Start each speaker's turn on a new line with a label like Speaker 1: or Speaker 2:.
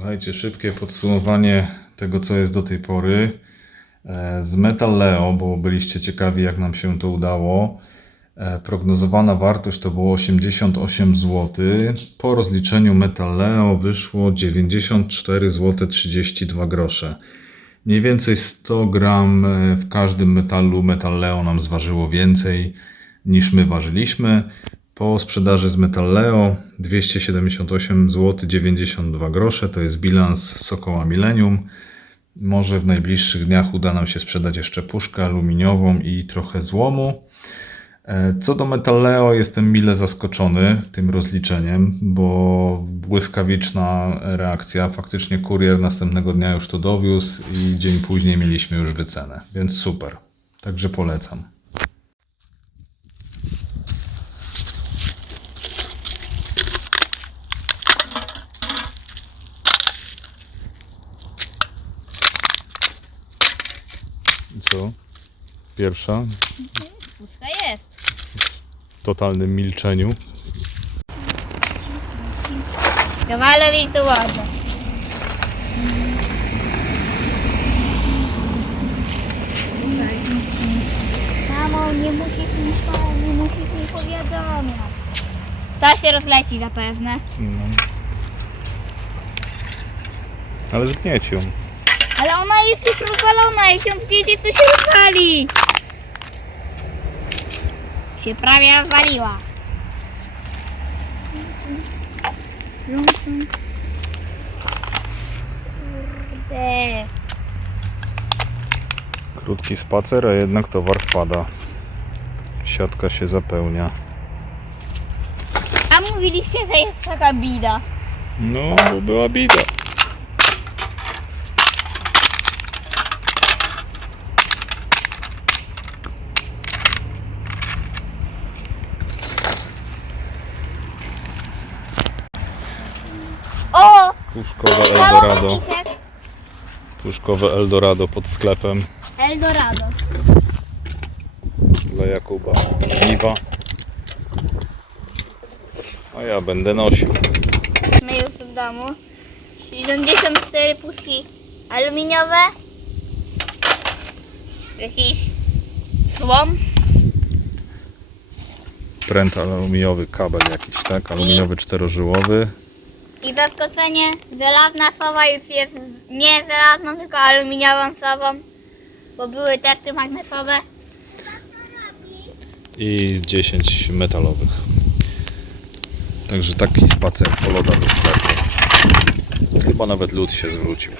Speaker 1: Słuchajcie, szybkie podsumowanie tego, co jest do tej pory. E, Z Metal Leo, bo byliście ciekawi, jak nam się to udało. E, Prognozowana wartość to było 88 zł. Po rozliczeniu Metal Leo wyszło 94 zł 32 grosze. Mniej więcej 100 gram e, w każdym metalu Metal Leo nam zważyło więcej niż my ważyliśmy. Po sprzedaży z Metal Leo 278 zł 92 grosze to jest bilans Sokoła Millennium. Może w najbliższych dniach uda nam się sprzedać jeszcze puszkę aluminiową i trochę złomu. E, Co do Metal Leo, jestem mile zaskoczony tym rozliczeniem, bo błyskawiczna reakcja. Faktycznie kurier następnego dnia już to dowiózł i dzień później mieliśmy już wycenę, więc super. Także polecam. Co? Pierwsza
Speaker 2: Pustka jest.
Speaker 1: w totalnym milczeniu.
Speaker 2: Kawale wirtuozo. Mamo, nie musisz mi po- nie musisz mi powiadomiać. To się rozleci zapewne.
Speaker 1: No. Ale zgnieć ją.
Speaker 2: Ale ona jest już rozwalona, jak ją zbiedzie, to się rozwali. Się prawie rozwaliła. Kurde.
Speaker 1: Krótki spacer, a jednak towar wpada. Siatka się zapełnia.
Speaker 2: A mówiliście, że jest taka bida.
Speaker 1: No, bo była bida. Puszkowe Eldorado. Puszkowe Eldorado pod sklepem
Speaker 2: Eldorado.
Speaker 1: dla Jakuba. Żniwa. A ja będę nosił.
Speaker 2: My już w domu. 74 puszki aluminiowe. Jakiś słom.
Speaker 1: Pręt aluminiowy, kabel jakiś, tak? Aluminiowy czterożyłowy.
Speaker 2: I zaskoczenie, żelazna sowa już jest nie żelazną, tylko aluminiową sową. Bo były testy magnesowe.
Speaker 1: i 10 metalowych. Także taki spacer po loda do sklepu. Chyba nawet lód się zwrócił.